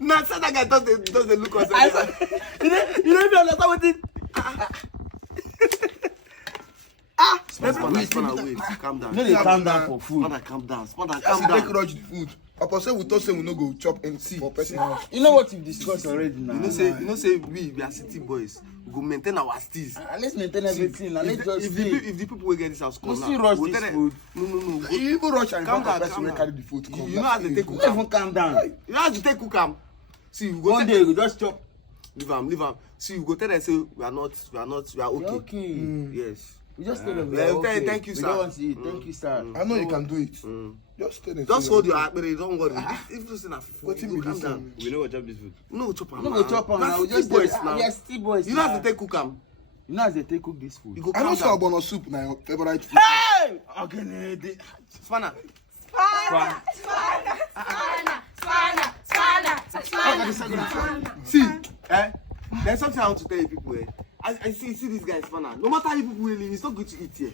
Nah, so that guy doesn't look us. You don't even understand what it. Spana, wait. Calm down. No, they calm down for food. Spana, calm down. Spana, As calm you take down. rush the food. Papa say we thought say we no go chop and see for person house. You know what you've discussed already now. You know say we are city boys. We go maintain our steez. Let's maintain everything. And let's just stay. If the people will get this house, We'll still rush this food. No. You even rush and Calm down, person calm will down. carry the food. Come. You know how they take cook. Don't even calm down. You know how to take cook am. See, we go One day we just chop. leave am. See, we go tell them say we are okay. Okay. Yes. We just tell them. Yeah, Okay. thank you, We sir. don't want to eat. Thank you, sir. I know you can do it. Just tell them. Just hold your heart, but don't worry. If you say na What fufu, you you be calm down. this? We know what job this food. No chop am. No go chop am now. We just boys boys now. We are still boys. You know how now. to take cook am. You know as they take cook this food. You go I calm know down. say ogbono soup na your favorite food. Hey! Okay, Spana. See, there's something I want to tell you people. I see this guy Spana. No matter how you people really, it's not good to eat here.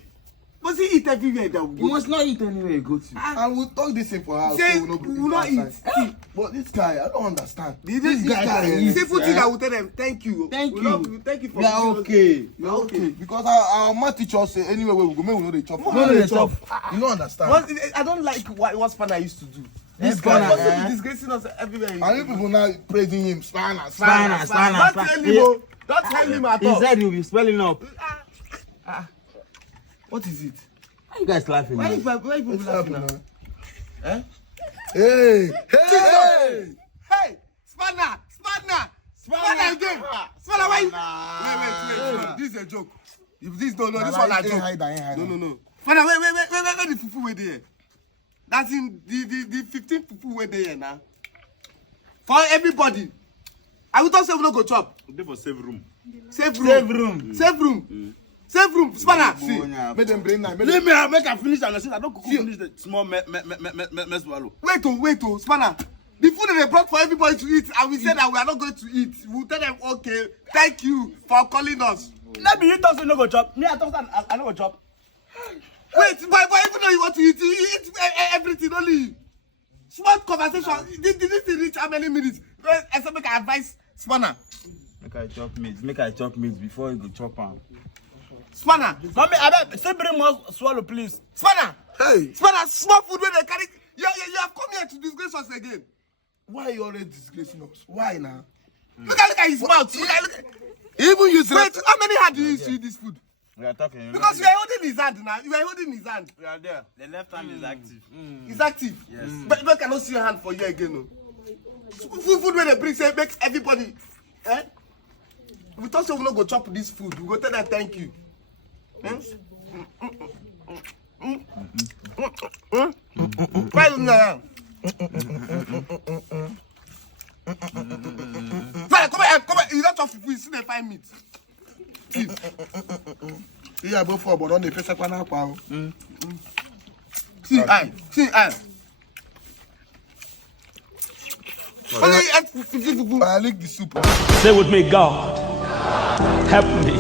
But see, eat everywhere that we You go. must not eat anywhere you go to. And we'll talk this in for house. Say, So we no go we will not eat. outside. See, But this guy, I don't understand. this guy, eh, simple thing I will tell them, thank you. Thank We you. love you. Thank you for We are giving us- okay. You're okay. Because our math teacher say anywhere where we go, we know they chop. No, they chop. You don't understand. What, I don't like what Spana used to do. This guy guy, was disgracing us everywhere. And you people now praising him, Spana. Don't tell him, oh. Don't tell him at all. His head will be swelling up. What is it? Why you guys laughing? Why now? you people laughing now? Eh? Hey! Hey! Spana again! Spana, why you? Wait. This is a joke. If this don't know, this one a joke. No. Spana, wait, the fufu wey dey here. That's in the 15 fufu wey dey here now. For everybody. I will talk say we no go chop. They for save room. Save room. Spana, see. Make them bring now. Let me make I finish and I said I don't cook finish the small mess swallow. Wait, Spana. The food that they brought for everybody to eat, and we said that we are not going to eat. We'll tell them, okay, thank you for calling us. Let me eat also no go chop. Me I thought I no go chop. Wait, but even though you want to eat, you eat everything, only you. Small conversation. Did this thing reach how many minutes? I said, make I advise Spana. Make I chop meat before you go chop am. Spana. Mommy, I beg, still bring more swallow, please. Spana. Hey! Spana, small food where they carry. You have come here to disgrace us again. Why you always disgracing us? Why now? Look at his mouth. Look at. Even you say. Wait, how many hands do you use to eat this food? We are talking. Because you are holding his hand now. You are holding his hand. We are there. The left hand is active. It's active. Yes. But I cannot see your hand for you again. No. Food where they bring say makes everybody. Eh? We thought so we not go chop this food. We go tell them thank you. Why you now? Come here. You don't chop food. You see the 5 minutes. Yeah, but for but on the face one up. See, I. Only eat 50 people. I like the soup. Say with me, God, help me.